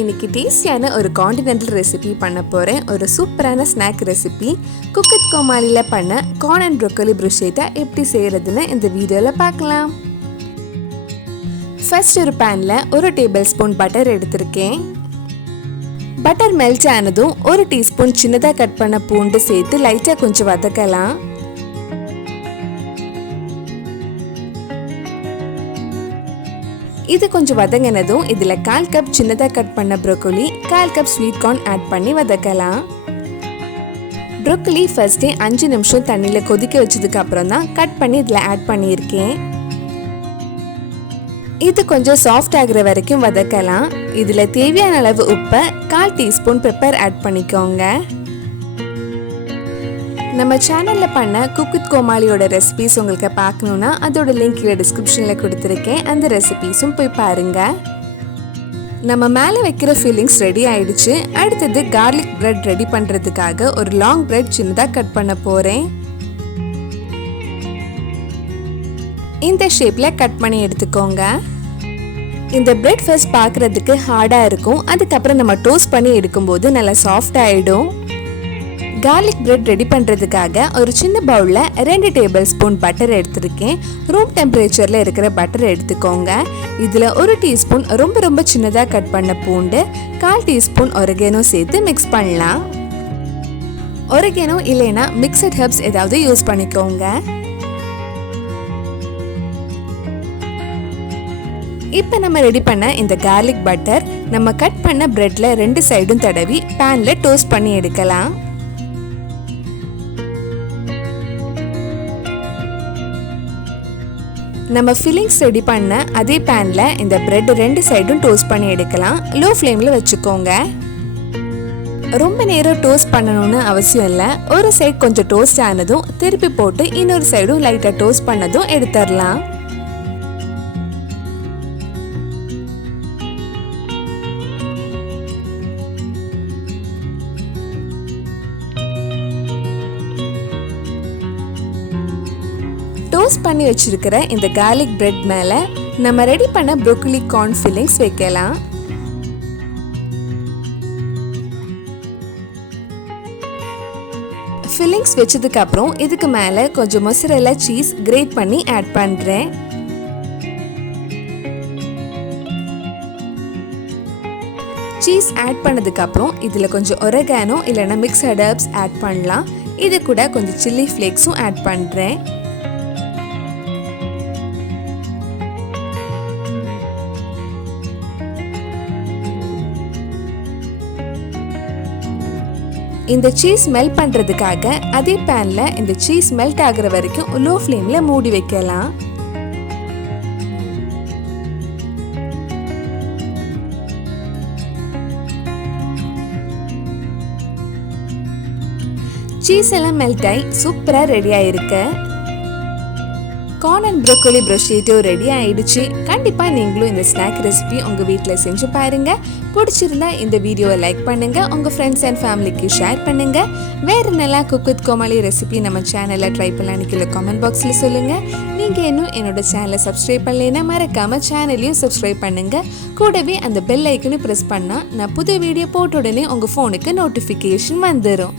இன்னைக்கு டேஸ்டியான ஒரு கான்டினென்டல் ரெசிபி பண்ண போகிறேன். ஒரு சூப்பரான ஸ்நாக் ரெசிபி. குக் வித் கோமாளியில் பண்ண கார்ன் அண்ட் ப்ரோக்கோலி ப்ரூஷெட்டா எப்படி செய்கிறதுன்னு இந்த வீடியோவில் பார்க்கலாம். ஃபர்ஸ்ட் ஒரு பேனில் 1 டேபிள் ஸ்பூன் பட்டர் எடுத்திருக்கேன். பட்டர் மெல்ட் ஆனதும் 1 டீஸ்பூன் சின்னதாக கட் பண்ண பூண்டு சேர்த்து லைட்டாக கொஞ்சம் வதக்கலாம். இது கொஞ்சம் வதங்கினதும் இதில் 1/4 கப் சின்னதாக கட் பண்ண broccoli, 1/4 cup sweet corn add பண்ணி வதக்கலாம். ப்ரோக்கோலி ஃபர்ஸ்டே 5 நிமிஷம் தண்ணியில் கொதிக்க வச்சதுக்கு அப்புறம் தான் கட் பண்ணி இதில் ஆட் பண்ணியிருக்கேன். இது கொஞ்சம் சாஃப்ட் ஆகிற வரைக்கும் வதக்கலாம். இதில் தேவையான அளவு உப்பை 1/4 டீஸ்பூன் பெப்பர் ஆட் பண்ணிக்கோங்க. நம்ம சேனலில் பண்ண குக் வித் கோமாளியோட ரெசிபிஸ் உங்களுக்கு பார்க்கணுன்னா அதோட லிங்க் கீழே டிஸ்கிரிப்ஷனில் கொடுத்துருக்கேன். அந்த ரெசிபிஸும் போய் பாருங்கள். நம்ம மேலே வைக்கிற ஃபில்லிங்ஸ் ரெடி ஆயிடுச்சு. அடுத்தது கார்லிக் பிரெட் ரெடி பண்ணுறதுக்காக ஒரு லாங் பிரெட் சின்னதாக கட் பண்ண போகிறேன். இந்த ஷேப்பில் கட் பண்ணி எடுத்துக்கோங்க. இந்த பிரெட் ஃபர்ஸ்ட் பார்க்குறதுக்கு ஹார்டாக இருக்கும். அதுக்கப்புறம் நம்ம டோஸ்ட் பண்ணி எடுக்கும்போது நல்லா சாஃப்ட் ஆகிடும். கார்லிக் பிரெட் ரெடி பண்ணுறதுக்காக ஒரு சின்ன பவுலில் 2 டேபிள் ஸ்பூன் பட்டர் எடுத்திருக்கேன். ரூம் டெம்பரேச்சரில் இருக்கிற பட்டர் எடுத்துக்கோங்க. இதில் 1 டீஸ்பூன் ரொம்ப சின்னதாக கட் பண்ண பூண்டு, 1/4 டீஸ்பூன் oregano சேர்த்து மிக்ஸ் பண்ணலாம். oregano இல்லைன்னா மிக்சட் ஹெர்ப்ஸ் ஏதாவது யூஸ் பண்ணிக்கோங்க. இப்போ நம்ம ரெடி பண்ண இந்த கார்லிக் பட்டர் நம்ம கட் பண்ண பிரெட்ல 2 சைடும் தடவி பேனில் டோஸ்ட் பண்ணி எடுக்கலாம். நம்ம ஃபில்லிங்ஸ் ரெடி பண்ண அதே பேனில் இந்த பிரெட் 2 சைடும் டோஸ்ட் பண்ணி எடுக்கலாம். லோ ஃப்ளேமில் வச்சுக்கோங்க. ரொம்ப நேரம் டோஸ்ட் பண்ணணும்னு அவசியம் இல்லை. ஒரு சைடு கொஞ்சம் டோஸ்ட் ஆனதும் திருப்பி போட்டு இன்னொரு சைடும் லைட்டாக டோஸ்ட் பண்ணதும் எடுத்துடலாம். டோஸ்ட் பண்ணி வச்சிருக்கிற இந்த கார்லிக் பிரெட் மேலே நம்ம ரெடி பண்ண ப்ரோக்கோலி கார்ன் ஃபில்லிங்ஸ் வைக்கலாம். ஃபில்லிங்ஸ் வச்சதுக்கு அப்புறம் இதுக்கு மேலே கொஞ்சம் mozzarella சீஸ் கிரேட் பண்ணி ஆட் பண்ணுறேன். சீஸ் ஆட் பண்ணதுக்கு அப்புறம் இதில் கொஞ்சம் oregano இல்லைன்னா மிக்சட் ஹெர்ப்ஸ் ஆட் பண்ணலாம். இது கூட கொஞ்சம் சில்லி ஃப்ளேக்ஸும் ஆட் பண்ணுறேன். இந்த சீஸ் மெல்ட் பண்ணுறதுக்காக அதே பேனில் இந்த சீஸ் மெல்ட் ஆகிற வரைக்கும் லோ ஃப்ளேமில் மூடி வைக்கலாம். சீஸ் எல்லாம் மெல்ட் ஆகி சூப்பராக ரெடி ஆயிருக்கு. கார்ன் அண்ட் ப்ரோக்கோலி ப்ரொஷெட்டோ ரெடி ஆயிடுச்சு. கண்டிப்பாக நீங்களும் இந்த ஸ்நாக் ரெசிபி உங்கள் வீட்டில் செஞ்சு பாருங்க. பிடிச்சிருந்தா இந்த வீடியோவை லைக் பண்ணுங்க, உங்கள் ஃப்ரெண்ட்ஸ் அண்ட் ஃபேமிலிக்கு ஷேர் பண்ணுங்க. வேறு நல்லா குக் வித் கோமாளி ரெசிபி நம்ம சேனலில் ட்ரை பண்ணலான்னு கீழே கமெண்ட் பாக்ஸில் சொல்லுங்கள். நீங்கள் இன்னும் என்னோட சேனலை சப்ஸ்கிரைப் பண்ணலைன்னா மறக்காமல் சேனலையும் சப்ஸ்கிரைப் பண்ணுங்க. கூடவே அந்த பெல் ஐக்கனையும் ப்ரெஸ் பண்ணால் நான் புது வீடியோ போட்ட உடனே உங்கள் ஃபோனுக்கு நோட்டிஃபிகேஷன் வந்துடும்.